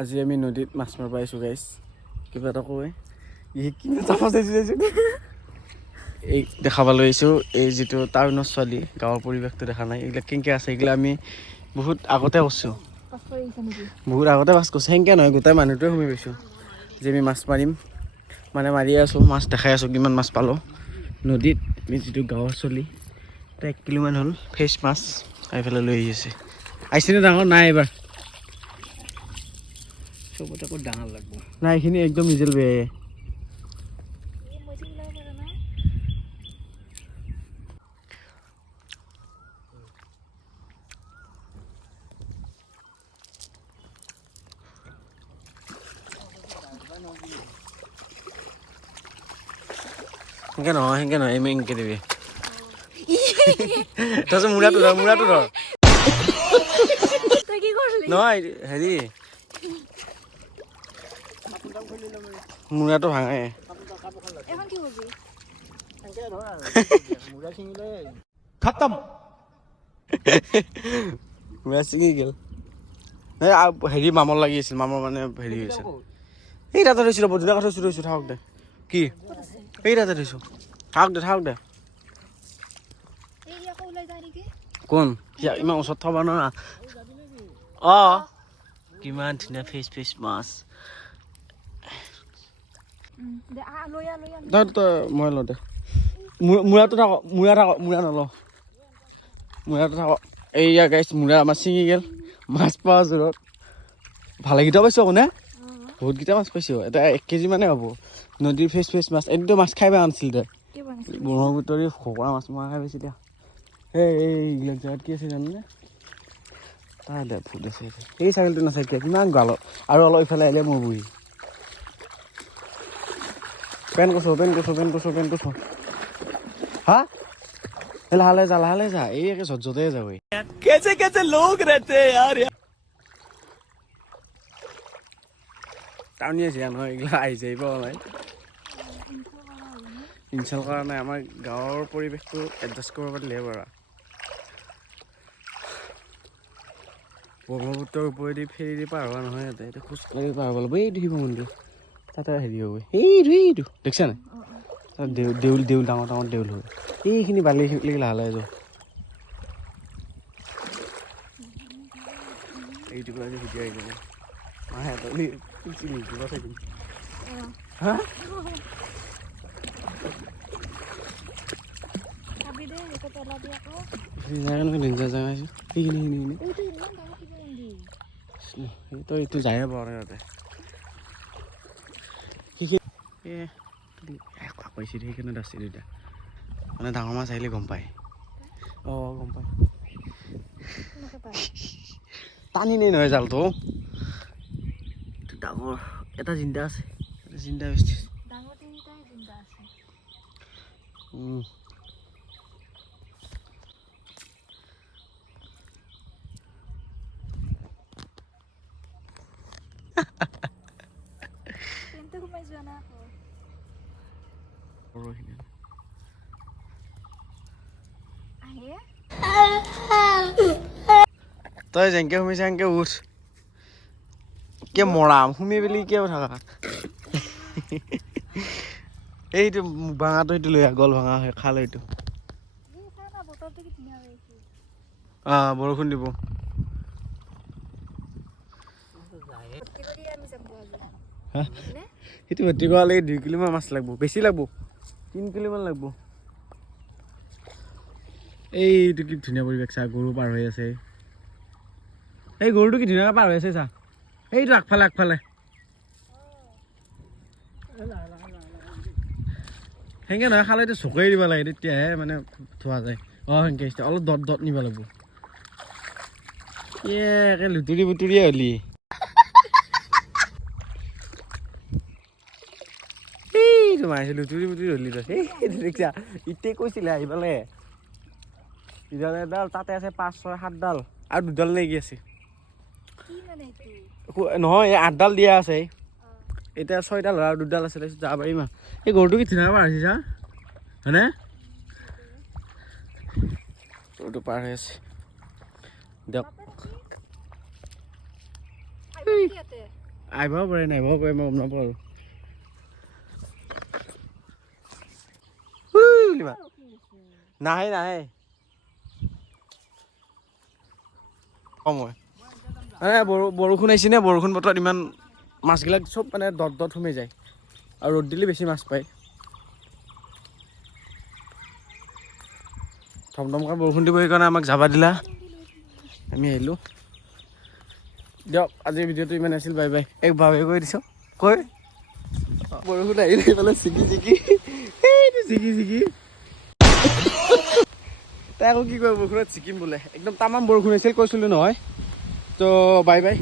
আজি আমি নদীত মাছ মাৰিব আহিছোঁ গাইছ কিবা এটা কয় এই দেখাবলৈ আহিছোঁ এই যিটো টাউনৰ ছোৱালী গাঁৱৰ পৰিৱেশটো দেখা নাই এইবিলাক কেনেকৈ আছে এইবিলাক আমি বহুত আগতে কৰিছোঁ বহুত আগতে মাছ কৰিছোঁ সেনেকৈ নহয় গোটেই মানুহটোৱে সোমাই পাইছোঁ যে আমি মাছ মাৰিম মানে মাৰিয়ে আছোঁ মাছ দেখাই আছোঁ কিমান মাছ পালোঁ নদীত আমি যিটো গাঁৱৰ ছোৱালী 1 কিলোমান হ'ল ফ্ৰেছ মাছ এইফালে লৈ আহিছে আহিছেনে ডাঙৰ নাই এইবাৰ চবতে আকৌ ডাঙৰ লাগব নাই এইখিনি একদম নিজেল বেয়াই সেনেকৈ নহয় আমি এনেকৈ দিবি তাৰপিছত মূৰাটো ধৰ নহয় হেৰি মূৰাটো ভাঙে খতম মূৰা ছিঙি গ'ল হেৰি মামৰ লাগি আছিল মামৰ মানে হেৰি হৈছে এই তাতে থৈছোঁ ৰ'ব ধুনীয়াকৈ থৈছোঁ থাকক দে কি এই তাতে থৈছোঁ থাকক দে কোন ইমান ওচৰত থবা নোৱাৰা অঁ কিমান ধুনীয়া ফ্ৰেছ মাছ মই লওঁ দে মূৰাটো থাকক মূৰা নলওঁ মূৰাটো থাকক এইয়া গাইছ মূৰা আমাৰ ছিঙি গ'ল মাছ পোৱা জোৰত ভালেকেইটা পাইছোঁ আকৌ নে বহুতকেইটা মাছ পাইছোঁ এটা 1 কেজি মানে হ'ব নদীৰ ফ্ৰেছ মাছ এইটো মাছ খাই বেয়া নাছিল দে ব্ৰহ্মপুত্ৰৰ খোৱা মাছ মৰা খাই পাইছোঁ দিয়া এইবিলাক জেগাত কি আছে জানোনে তাৰ দে ফুট আছে এই ছাগলীটো নাচাই কিমান গালত আৰু অলপ ইফালে আহিলে মোৰ বুঢ়ী পেন কৈছো হা লাহে যা এই একে য'তে যাব कैसे लोग रहते हैं यार টাউনি আছে নহয় এইগিলা আহি যাই পোৱা নাই ইনষ্টল কৰা নাই আমাৰ গাঁৱৰ পৰিৱেশটো এডজাষ্ট কৰিব পাৰিলে বাৰু ব্ৰহ্মপুত্ৰৰ ওপৰেদি ফেৰি দি পাৰ হোৱা নহয় ইয়াতে এতিয়া খোজকাঢ়ি পাৰ হ'ব লাগিব এইটো শিৱ মন্দিৰ তাতে হেৰি হ'ব এইটো দেখিছা নাই দেউল ডাঙৰ দেউল হ'ব এইখিনি বালি লাহে যোৱা এইটো আজি ভিডিঅ' আহিব থাকিম হা তই এইটো যায়ে পাৰ ইয়াতে পাইছে সেইকাৰণে দাচি দুটা মানে ডাঙৰ মাছ আহিলে গম পায় গম পায় টানি নে নহয় জালটো ডাঙৰ এটা জিন্দা আছে জিন্দা বেছি তই যেনেকে সোমাইছা সেনেকে উঠ কে মৰাম সোমাই পেলি কিয় থাকা এইটো ভাঙাটো সেইটো লৈ গল ভাঙা হয় খাল এইটো বৰষুণ দিব সেইটো ভৰ্তি কৰালে 2 কিলোমান মাছ লাগব বেছি লাগব 3 কিলোমান লাগব এইটো কি ধুনীয়া পৰিৱেশ চা গৰু পাৰ হৈ আছে এই গৰুটো কি ধুনীয়াকৈ পাৰ হৈ আছে চা এইটো আগফালে সেনেকৈ নহয় খালে এইটো চকুৱে দিব লাগে তেতিয়াহে মানে থোৱা যায় সেনেকৈ অলপ দত নিব লাগিব একে লুতুৰিয়ে হলি এইটো মাৰিছে লুতুৰি হলি দেখিছা ইতেই কৈছিলে আহি পালে ইডাল এডাল তাতে আছে 5, 6, 7 ডাল আৰু 2 ডাল লাগি আছে নহয় 8 ডাল দিয়া আছে এতিয়া 6 ডাল আৰু 2 ডাল আছে যাব পাৰিম এই গৰুটো কি ধুনীয়া পাৰ হৈছে চা হয়নে গৰুটো পাৰ হৈ আছে দিয়ক আহিবও পাৰে নাহিবও পাৰে মই গম নাপাওঁ আৰু নাহে নাহে মই মানে বৰষুণ আহিছে নে বৰষুণ বতৰত ইমান মাছবিলাক চব মানে দত সোমাই যায় আৰু ৰ'দ দিলে বেছি মাছ পায় ধমধমকৈ বৰষুণ দিব সেইকাৰণে আমাক যাবা দিলা আমি আহিলোঁ দিয়ক আজিৰ ভিডিঅ'টো ইমান আছিল বাই বাই এক বাই কৈ দিছোঁ কৈ বৰষুণ আহিলে এইফালে ছিগি তাই আকৌ কি কয় বৰষুণত ছিকিম বোলে একদম তামাম বৰষুণ আহিছিল কৈছিলোঁ নহয় তো বাই বাই